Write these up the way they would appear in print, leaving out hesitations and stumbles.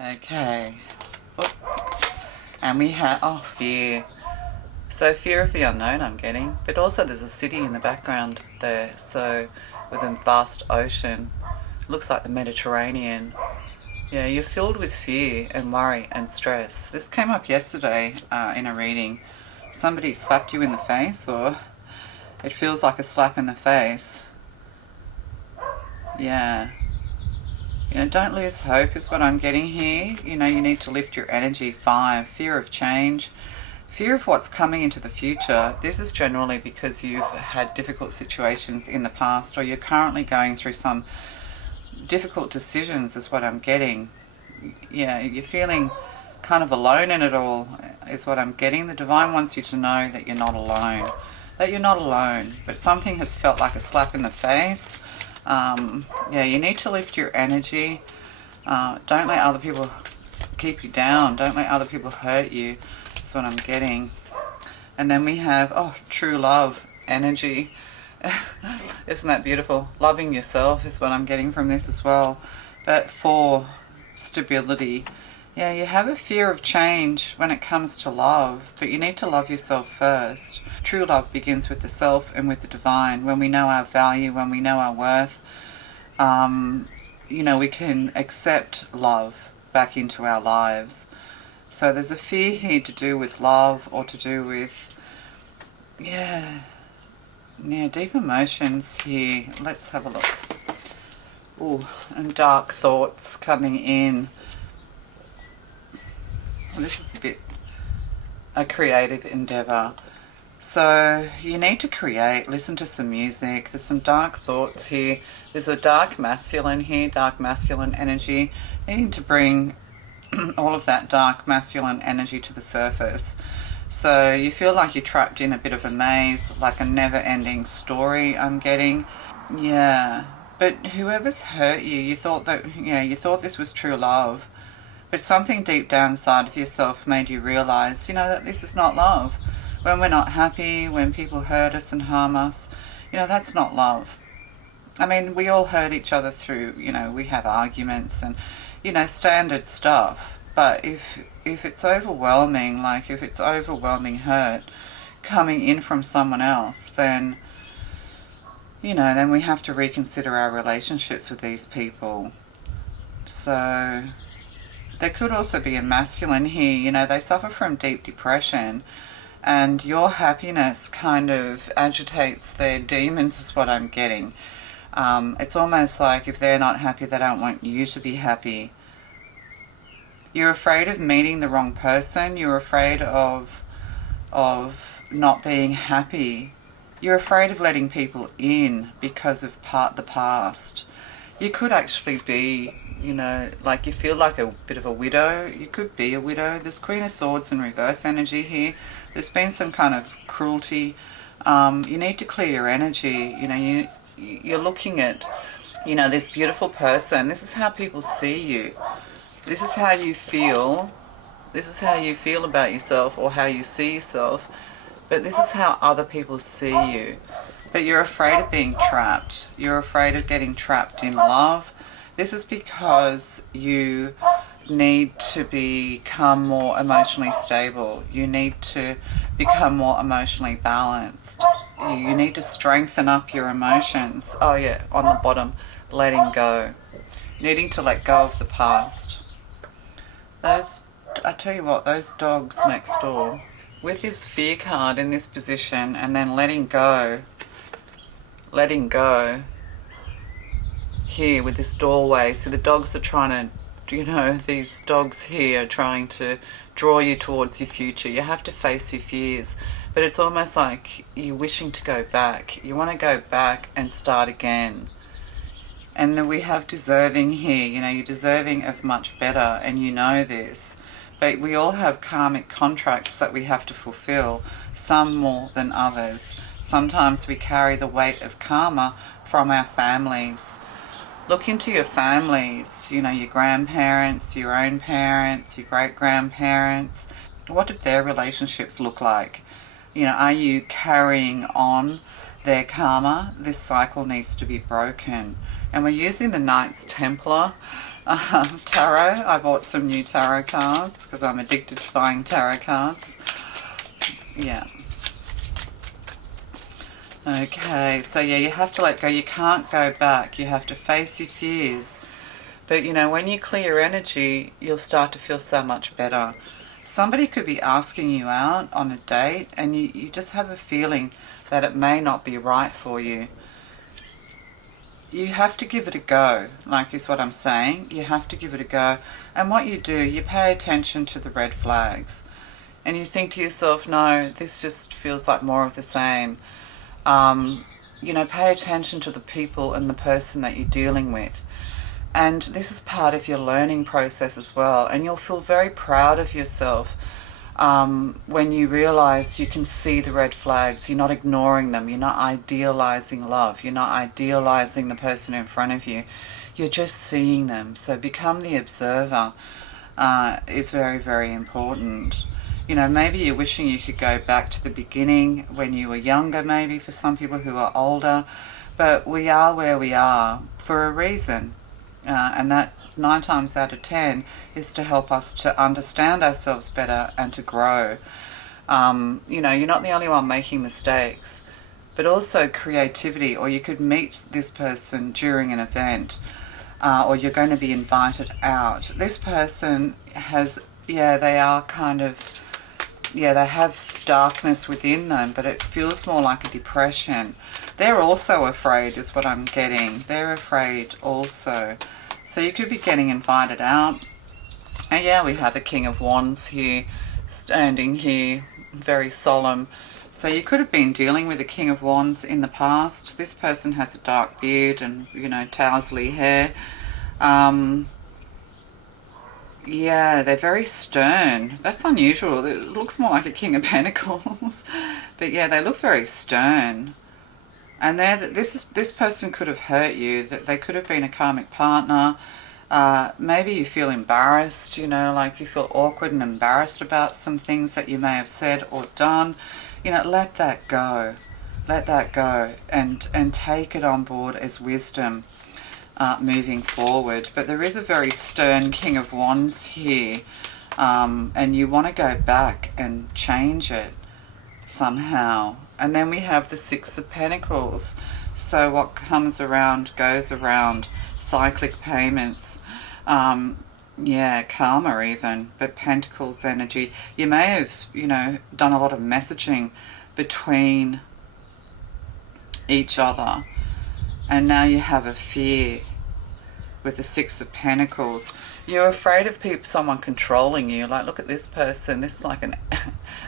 Okay. Oop. And we have, oh, fear. So fear of the unknown I'm getting, but also there's a city in the background there, so with a vast ocean. Looks like the Mediterranean. Yeah, you're filled with fear and worry and stress. This came up yesterday in a reading. Somebody slapped you in the face, or it feels like a slap in the face. Yeah. Don't lose hope is what I'm getting here. You need to lift your energy. 5, fear of change. Fear of what's coming into the future. This is generally because you've had difficult situations in the past, or you're currently going through some difficult decisions is what I'm getting. Yeah, you're feeling kind of alone in it all is what I'm getting. The divine wants you to know that you're not alone. That you're not alone, but something has felt like a slap in the face. Yeah, you need to lift your energy. Don't let other people keep you down. Don't let other people hurt you. That's what I'm getting. And then we have, true love, energy. Isn't that beautiful? Loving yourself is what I'm getting from this as well. But 4, stability. Yeah, you have a fear of change when it comes to love, but you need to love yourself first. True love begins with the self and with the divine. When we know our value, when we know our worth, we can accept love back into our lives. So there's a fear here to do with love, or to do with, deep emotions here. Let's have a look. Ooh, and dark thoughts coming in. Well, this is a bit a creative endeavour. So you need to create, listen to some music. There's some dark thoughts here. There's a dark masculine here, dark masculine energy. Needing to bring all of that dark masculine energy to the surface. So you feel like you're trapped in a bit of a maze, like a never-ending story I'm getting. Yeah, but whoever's hurt you, you thought this was true love. But something deep down inside of yourself made you realise, that this is not love. When we're not happy, when people hurt us and harm us, that's not love. I mean, we all hurt each other through, we have arguments and, standard stuff. But if it's overwhelming, like if it's overwhelming hurt coming in from someone else, then, then we have to reconsider our relationships with these people. So there could also be a masculine here, they suffer from deep depression, and your happiness kind of agitates their demons is what I'm getting. It's almost like if they're not happy, they don't want you to be happy. You're afraid of meeting the wrong person. You're afraid of not being happy. You're afraid of letting people in because of the past. You could actually be, like you feel like a bit of a widow. You could be a widow. There's Queen of Swords in reverse energy here. There's been some kind of cruelty. You need to clear your energy. You're looking at, this beautiful person. This is how people see you. This is how you feel. This is how you feel about yourself, or how you see yourself. But this is how other people see you. But you're afraid of being trapped. You're afraid of getting trapped in love. This is because you need to become more emotionally stable. You need to become more emotionally balanced. You need to strengthen up your emotions. Oh yeah, on the bottom, letting go. Needing to let go of the past. I tell you what, those dogs next door, with this fear card in this position, and then letting go here with this doorway. So the dogs are trying to, these dogs here are trying to draw you towards your future. You have to face your fears, but it's almost like you're wishing to go back. You want to go back and start again. And then we have deserving here. You're deserving of much better, and you know this. But we all have karmic contracts that we have to fulfill, some more than others. Sometimes we carry the weight of karma from our families. Look into your families, your grandparents, your own parents, your great-grandparents. What did their relationships look like? Are you carrying on their karma? This cycle needs to be broken. And we're using the Knights Templar Tarot. I bought some new tarot cards because I'm addicted to buying tarot cards. Yeah. Okay, so yeah, you have to let go. You can't go back. You have to face your fears. But you know, when you clear energy, you'll start to feel so much better. Somebody could be asking you out on a date and you just have a feeling that it may not be right for you. You have to give it a go, like is what I'm saying. You have to give it a go. And what you do, you pay attention to the red flags. And you think to yourself, no, this just feels like more of the same. You know, pay attention to the people and the person that you're dealing with. And this is part of your learning process as well. And you'll feel very proud of yourself when you realize you can see the red flags. You're not ignoring them. You're not idealizing love. You're not idealizing the person in front of you. You're just seeing them. So become the observer is very, very important. You know, maybe you're wishing you could go back to the beginning when you were younger, maybe for some people who are older. But we are where we are for a reason. And that 9 times out of 10 is to help us to understand ourselves better and to grow. You know, you're not the only one making mistakes, but also creativity. Or you could meet this person during an event, or you're going to be invited out. This person has, yeah, they are kind of, yeah, they have darkness within them, but it feels more like a depression. They're also afraid is what I'm getting. They're afraid also. So you could be getting invited out. And yeah, we have a King of Wands here, standing here, very solemn. So you could have been dealing with a King of Wands in the past. This person has a dark beard and, you know, tousley hair. Yeah, they're very stern. That's unusual. It looks more like a King of Pentacles. But yeah, they look very stern. And this person could have hurt you. They could have been a karmic partner. Maybe you feel embarrassed, you know, like you feel awkward and embarrassed about some things that you may have said or done. You know, let that go. Let that go and take it on board as wisdom. Moving forward. But there is a very stern King of Wands here, and you want to go back and change it somehow. And then we have the Six of Pentacles. So what comes around goes around. Cyclic payments, yeah, karma even, but Pentacles energy. You may have, you know, done a lot of messaging between each other, and now you have a fear with the Six of Pentacles. You're afraid of someone controlling you. Like, look at this person. This is like an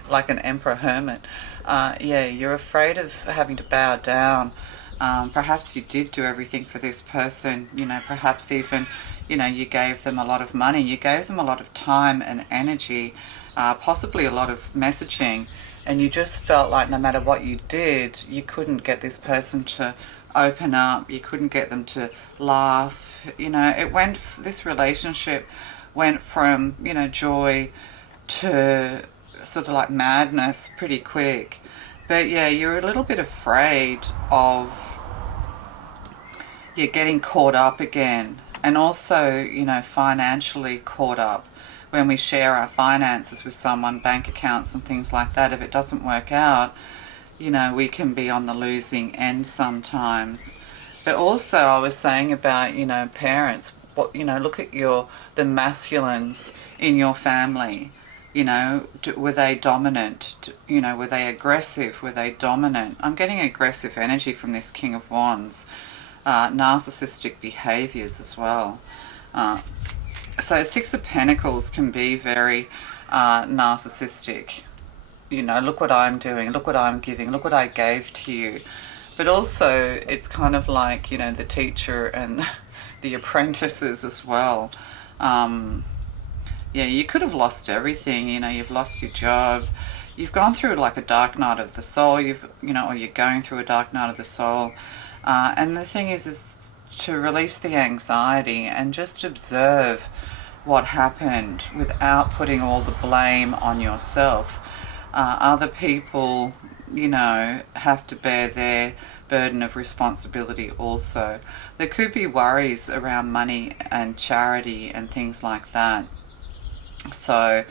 like an emperor hermit. Yeah, you're afraid of having to bow down. Perhaps you did do everything for this person. You know, perhaps even, you know, you gave them a lot of money. You gave them a lot of time and energy, possibly a lot of messaging. And you just felt like no matter what you did, you couldn't get this person to open up. You couldn't get them to laugh. You know, this relationship went from, you know, joy to sort of like madness pretty quick. But yeah, you're a little bit afraid of getting caught up again. And also, you know, financially caught up. When we share our finances with someone, bank accounts and things like that, if it doesn't work out, you know, we can be on the losing end sometimes. But also I was saying about, you know, parents, you know, look at the masculines in your family. You know, were they dominant? You know, were they aggressive? Were they dominant? I'm getting aggressive energy from this King of Wands. Narcissistic behaviors as well. So Six of Pentacles can be very narcissistic. You know, look what I'm doing, look what I'm giving, look what I gave to you. But also it's kind of like, you know, the teacher and the apprentices as well. Yeah, you could have lost everything. You know, you've lost your job. You've gone through like a dark night of the soul. Or you're going through a dark night of the soul. And the thing is to release the anxiety and just observe what happened without putting all the blame on yourself. Other people, you know, have to bear their burden of responsibility also. There could be worries around money and charity and things like that. So,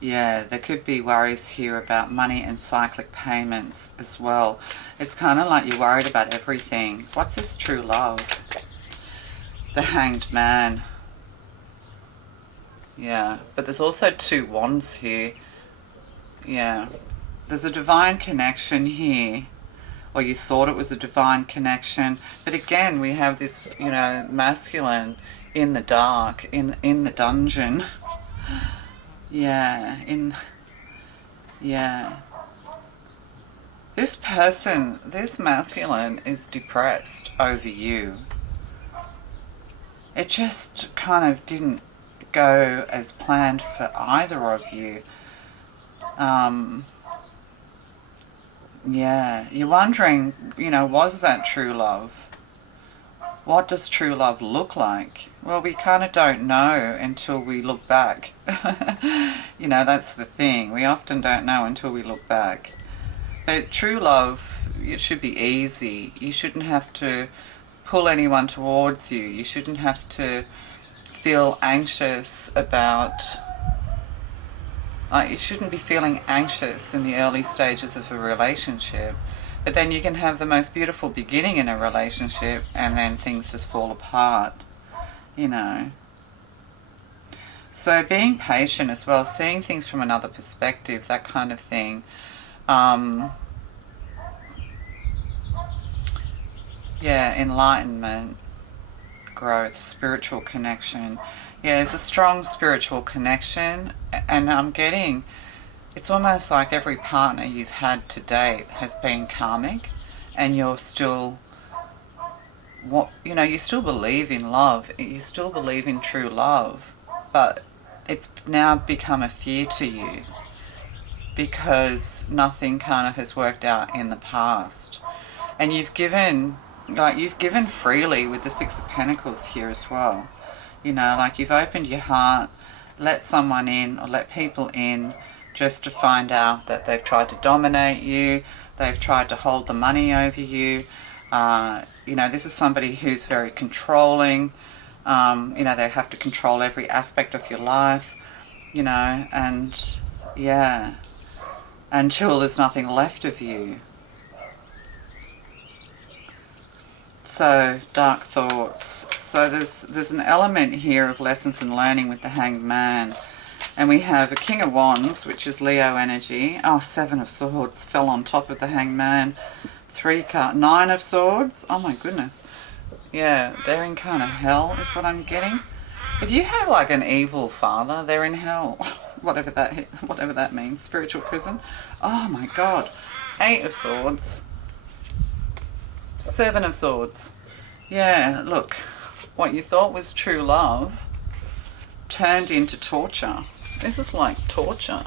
yeah, there could be worries here about money and cyclic payments as well. It's kind of like you're worried about everything. What's this true love? The Hanged Man. Yeah, but there's also 2 wands here. Yeah, there's a divine connection here. Or you thought it was a divine connection. But again, we have this, you know, masculine in the dark, in the dungeon. Yeah, yeah. This person, this masculine is depressed over you. It just kind of didn't go as planned for either of you. Yeah, you're wondering, you know, was that true love? What does true love look like? Well, we kind of don't know until we look back. You know, that's the thing. We often don't know until we look back. But true love, it should be easy. You shouldn't have to pull anyone towards you. You shouldn't have to feel anxious about... you shouldn't be feeling anxious in the early stages of a relationship. But then you can have the most beautiful beginning in a relationship and then things just fall apart, you know. So being patient as well, seeing things from another perspective, that kind of thing. Yeah, enlightenment, growth, spiritual connection. Yeah, there's a strong spiritual connection, and I'm getting... It's almost like every partner you've had to date has been karmic, and you're still, you still believe in love, you still believe in true love, but it's now become a fear to you because nothing kind of has worked out in the past. And you've given freely with the 6 of Pentacles here as well. You know, like you've opened your heart, let someone in or let people in, just to find out that they've tried to dominate you, they've tried to hold the money over you. You know, this is somebody who's very controlling. You know, they have to control every aspect of your life, you know, and yeah, until there's nothing left of you. So, dark thoughts. So there's an element here of lessons and learning with the Hanged Man. And we have a King of Wands, which is Leo energy. Oh, 7 of Swords fell on top of the Hanged Man. 9 of Swords. Oh my goodness. Yeah, they're in kind of hell is what I'm getting. If you had like an evil father, they're in hell. whatever that means. Spiritual prison. Oh my God. 8 of Swords. 7 of Swords. Yeah, look. What you thought was true love turned into torture. This is like torture,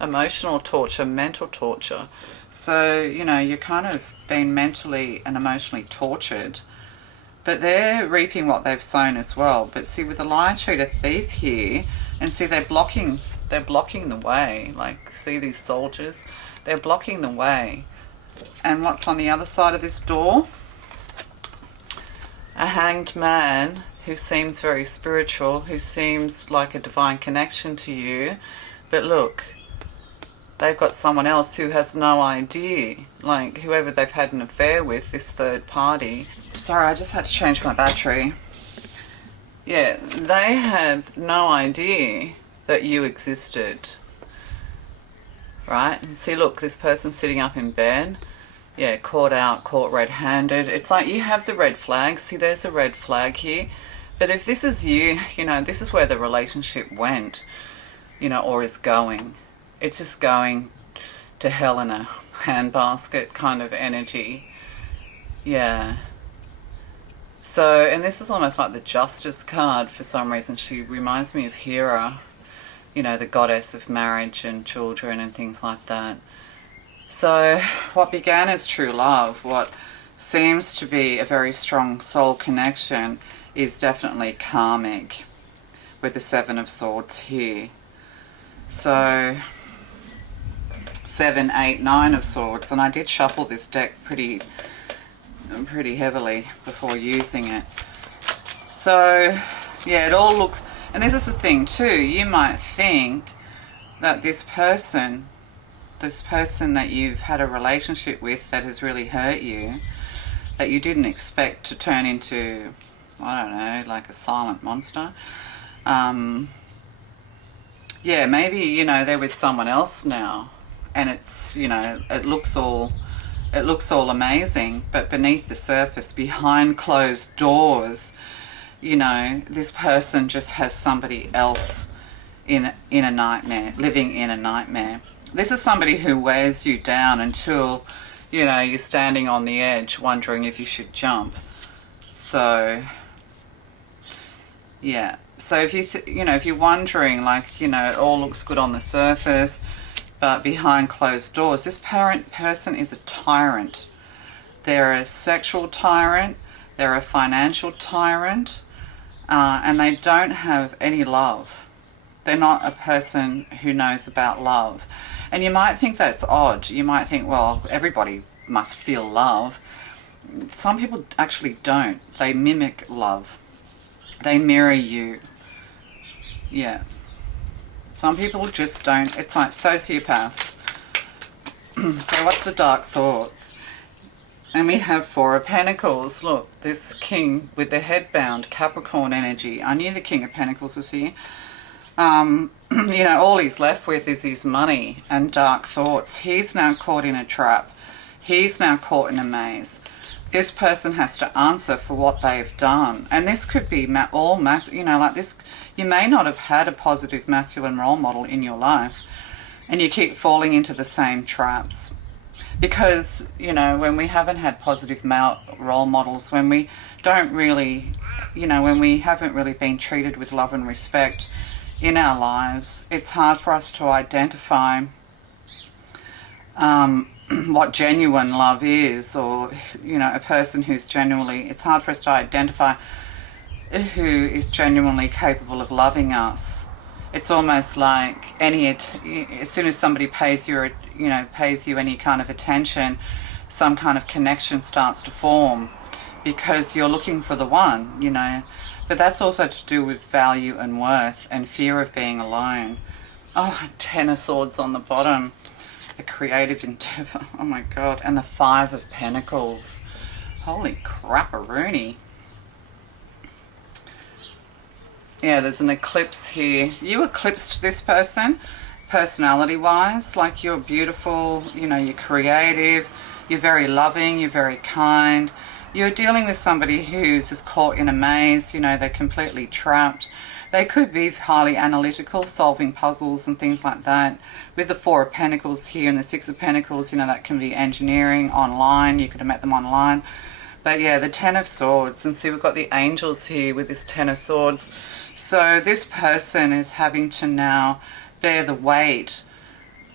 emotional torture, mental torture. So, you know, you're kind of been mentally and emotionally tortured, but they're reaping what they've sown as well. But see, with the Lion, Cheater, Thief here, and see they're blocking the way. Like, see these soldiers? They're blocking the way. And what's on the other side of this door? A Hanged Man who seems very spiritual, who seems like a divine connection to you. But look, they've got someone else who has no idea, like whoever they've had an affair with, this third party. Sorry, I just had to change my battery. Yeah, they have no idea that you existed, right? And see, look, this person's sitting up in bed. Yeah, caught out, caught red-handed. It's like you have the red flag. See, there's a red flag here. But if this is you, you know, this is where the relationship went, you know, or is going. It's just going to hell in a handbasket kind of energy. Yeah. So, and this is almost like the Justice card for some reason. She reminds me of Hera, you know, the goddess of marriage and children and things like that. So what began as true love, what seems to be a very strong soul connection, is definitely karmic with the 7 of Swords here. So 7, 8, 9 of Swords, and I did shuffle this deck pretty heavily before using it. So yeah, it all looks, and this is the thing too, you might think that this person that you've had a relationship with that has really hurt you, that you didn't expect to turn into, I don't know, like a silent monster. Yeah, maybe, you know, they're with someone else now, and it's, you know, it looks all amazing, but beneath the surface, behind closed doors, you know, this person just has somebody else in a nightmare, living in a nightmare. This is somebody who wears you down until, you know, you're standing on the edge wondering if you should jump. So yeah, so if if you're wondering, like, you know, it all looks good on the surface, but behind closed doors, this person is a tyrant. They're a sexual tyrant, they're a financial tyrant, and they don't have any love. They're not a person who knows about love. And you might think that's odd. You might think, well, everybody must feel love. Some people actually don't. They mimic love. They mirror you. Yeah. Some people just don't. It's like sociopaths. So what's the dark thoughts? And we have 4 of Pentacles. Look, this king with the headbound, Capricorn energy. I knew the King of Pentacles was here. You know, all he's left with is his money and dark thoughts. He's now caught in a trap. He's now caught in a maze. This person has to answer for what they've done. And this could be you know, like this, you may not have had a positive masculine role model in your life, and you keep falling into the same traps. Because, you know, when we haven't had positive male role models, when we don't really, you know, when we haven't really been treated with love and respect in our lives, it's hard for us to identify what genuine love is, or, you know, a person who's genuinely, it's hard for us to identify who is genuinely capable of loving us. It's almost like as soon as somebody pays you any kind of attention, some kind of connection starts to form, because you're looking for the one, you know. But that's also to do with value and worth and fear of being alone. Oh, 10 of Swords on the bottom. A creative endeavor. Oh my God. And the 5 of Pentacles. Holy crap-a-rooney. Yeah, there's an eclipse here. You eclipsed this person, personality-wise. Like, you're beautiful, you know, you're creative, you're very loving, you're very kind. You're dealing with somebody who's just caught in a maze, you know, they're completely trapped. They could be highly analytical, solving puzzles and things like that. With the 4 of Pentacles here and the 6 of Pentacles, you know, that can be engineering, online. You could have met them online. But yeah, the 10 of Swords. And see, we've got the angels here with this 10 of Swords. So this person is having to now bear the weight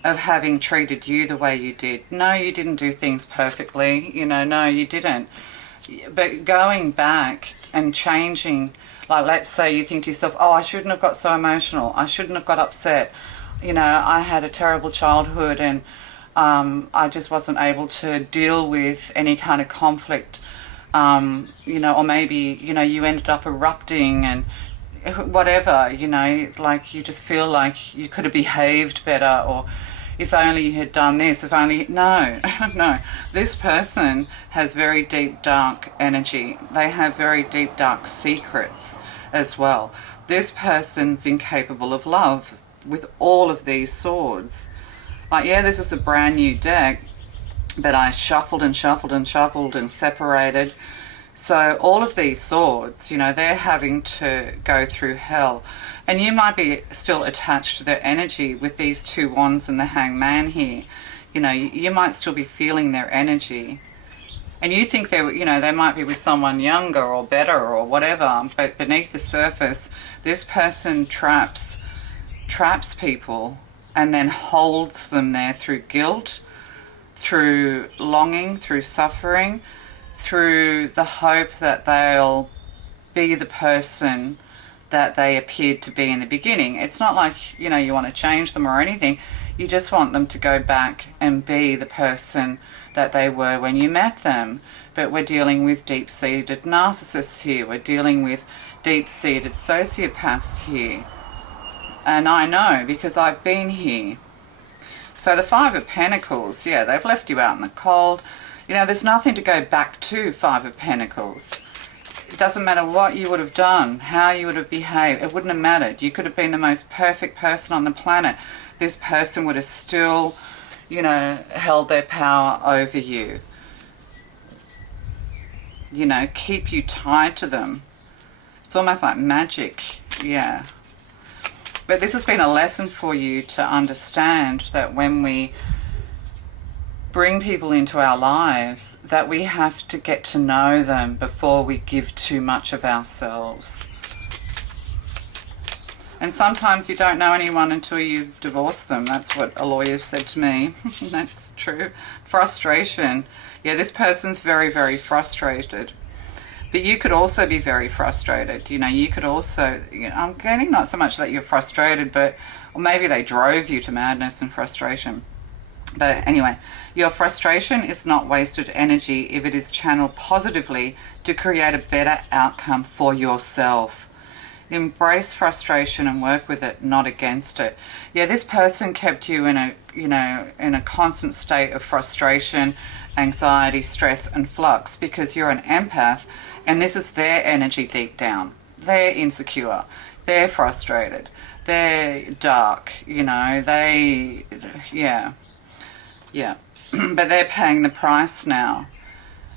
of having treated you the way you did. No, you didn't do things perfectly. You know, no, you didn't. But going back and changing, like, let's say you think to yourself, oh, I shouldn't have got so emotional. I shouldn't have got upset. You know, I had a terrible childhood, and I just wasn't able to deal with any kind of conflict. You know, or maybe, you know, you ended up erupting and whatever, you know, like you just feel like you could have behaved better, or if only you had done this, if only... No, no. This person has very deep, dark energy. They have very deep, dark secrets as well. This person's incapable of love with all of these swords. Like, yeah, this is a brand new deck, but I shuffled and shuffled and shuffled and separated. So all of these swords, you know, they're having to go through hell. And you might be still attached to their energy with these 2 wands and the hangman here. You know, you might still be feeling their energy. And you think they, you know, they might be with someone younger or better or whatever. But beneath the surface, this person traps people and then holds them there through guilt, through longing, through suffering, through the hope that they'll be the person that they appeared to be in the beginning. It's not like, you know, you want to change them or anything. You just want them to go back and be the person that they were when you met them. But we're dealing with deep-seated narcissists here. We're dealing with deep-seated sociopaths here. And I know because I've been here. So the Five of Pentacles, yeah, they've left you out in the cold. You know, there's nothing to go back to, Five of Pentacles. It doesn't matter what you would have done, how you would have behaved. It wouldn't have mattered. You could have been the most perfect person on the planet. This person would have still, you know, held their power over you. You know, keep you tied to them. It's almost like magic, yeah. But this has been a lesson for you to understand that when we bring people into our lives, that we have to get to know them before we give too much of ourselves. And sometimes you don't know anyone until you divorce them. That's what a lawyer said to me. That's true. Frustration. Yeah, this person's very, very frustrated. But you could also be very frustrated. You know, you could also, you know, I'm getting not so much that you're frustrated, but or maybe they drove you to madness and frustration. But anyway, your frustration is not wasted energy if it is channeled positively to create a better outcome for yourself. Embrace frustration and work with it, not against it. Yeah, this person kept you in a, you know, in a constant state of frustration, anxiety, stress, and flux because you're an empath, and this is their energy deep down. They're insecure. They're frustrated. They're dark. You know, yeah. But they're paying the price now.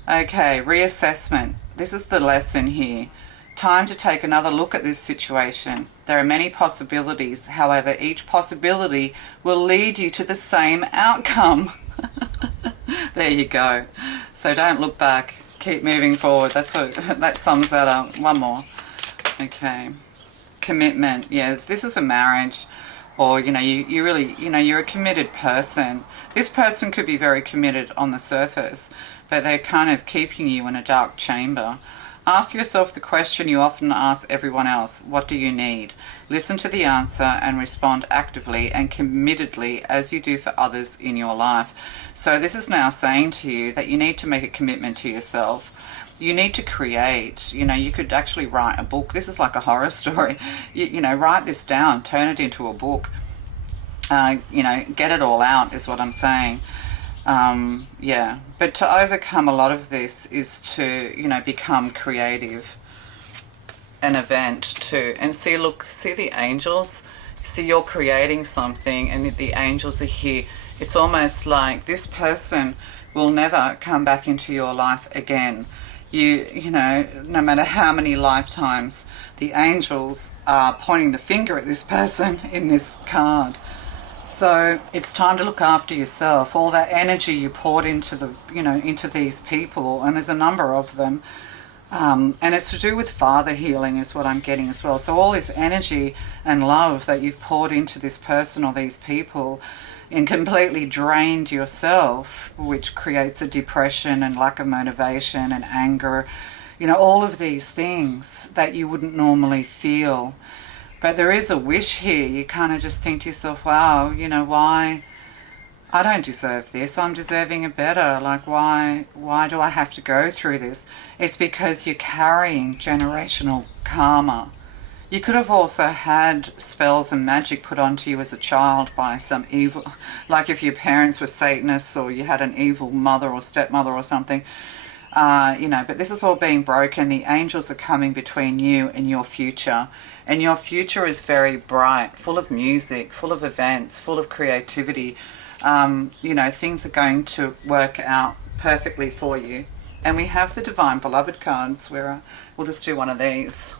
Okay, reassessment. This is the lesson here. Time to take another look at this situation. There are many possibilities. However, each possibility will lead you to the same outcome. There you go. So don't look back. Keep moving forward. That's what that sums that up. One more. Okay. Commitment. Yeah, this is a marriage, or you know, you really, you know, you're a committed person. This person could be very committed on the surface, but they're kind of keeping you in a dark chamber. Ask yourself the question you often ask everyone else. What do you need? Listen to the answer and respond actively and committedly as you do for others in your life. So this is now saying to you that you need to make a commitment to yourself. You need to create. You know, you could actually write a book. This is like a horror story. You know, write this down, turn it into a book. You know, get it all out is what I'm saying. Yeah, but to overcome a lot of this is to, you know, become creative. An event too. And see, look, see the angels? See, you're creating something and the angels are here. It's almost like this person will never come back into your life again. You know, no matter how many lifetimes, the angels are pointing the finger at this person in this card. So it's time to look after yourself. All that energy you poured into the, you know, into these people, and there's a number of them, and it's to do with father healing is what I'm getting as well. So all this energy and love that you've poured into this person or these people and completely drained yourself, which creates a depression and lack of motivation and anger, you know, all of these things that you wouldn't normally feel. But there is a wish here. You kind of just think to yourself, wow, you know, why? I don't deserve this. I'm deserving a better. Like, why do I have to go through this? It's because you're carrying generational karma. You could have also had spells and magic put onto you as a child by some evil, like if your parents were Satanists or you had an evil mother or stepmother or something. You know, but this is all being broken. The angels are coming between you and your future. And your future is very bright, full of music, full of events, full of creativity. You know, things are going to work out perfectly for you. And we have the Divine Beloved cards where we'll just do one of these.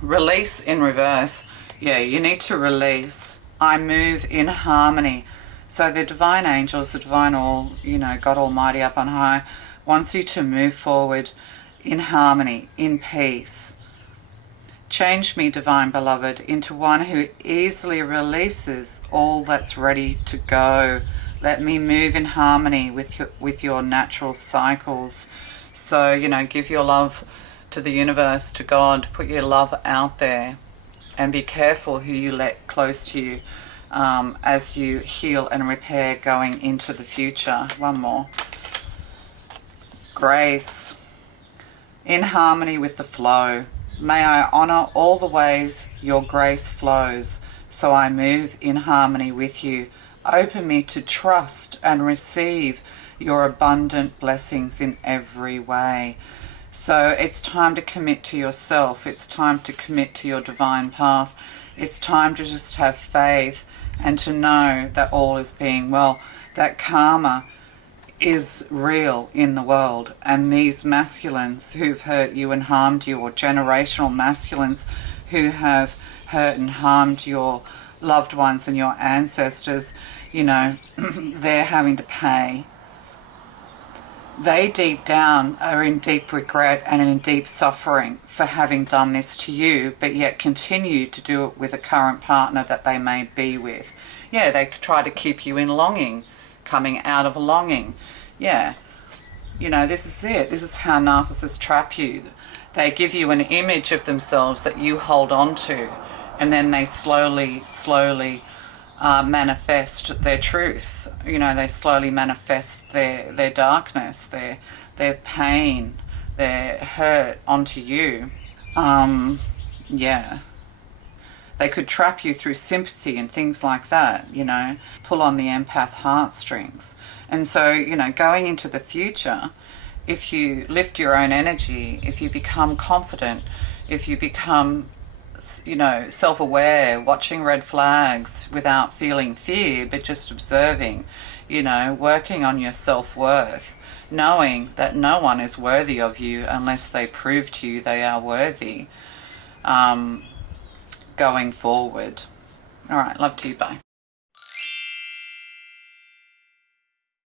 Release in reverse. Yeah, you need to release. I move in harmony. So the divine angels, the divine all, you know, God Almighty up on high, wants you to move forward in harmony, in peace. Change me, divine beloved, into one who easily releases all that's ready to go. Let me move in harmony with your natural cycles. So, you know, give your love to the universe, to God. Put your love out there and be careful who you let close to you as you heal and repair going into the future. One more. Grace. In harmony with the flow. May I honor all the ways your grace flows, so I move in harmony with you. Open me to trust and receive your abundant blessings in every way. So it's time to commit to yourself. It's time to commit to your divine path. It's time to just have faith and to know that all is being well, that karma is real in the world, and these masculines who've hurt you and harmed you, or generational masculines who have hurt and harmed your loved ones and your ancestors, you know, they're having to pay. They deep down are in deep regret and in deep suffering for having done this to you, but yet continue to do it with a current partner that they may be with. Yeah, they try to keep you in longing, coming out of longing. Yeah, you know, this is it. This is how narcissists trap you. They give you an image of themselves that you hold on to, and then they slowly manifest their truth. You know, they slowly manifest their darkness, their pain, their hurt onto you. Yeah. They could trap you through sympathy and things like that, you know, pull on the empath heartstrings. And so, you know, going into the future, if you lift your own energy, if you become confident, if you become, you know, self-aware, watching red flags without feeling fear, but just observing, you know, working on your self-worth, knowing that no one is worthy of you unless they prove to you they are worthy, going forward. All right, love to you, bye.